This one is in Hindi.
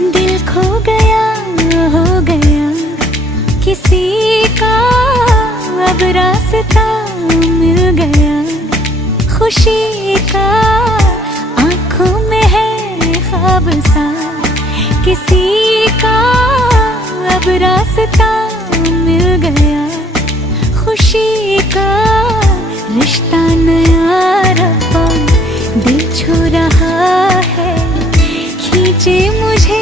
दिल खो गया, हो गया किसी का, अब रास्ता मिल गया खुशी का। आंखों में है ख्वाब सा किसी का, अब रास्ता मिल गया खुशी का। रिश्ता नया रब्बा दिल छू रहा है, खींचे मुझे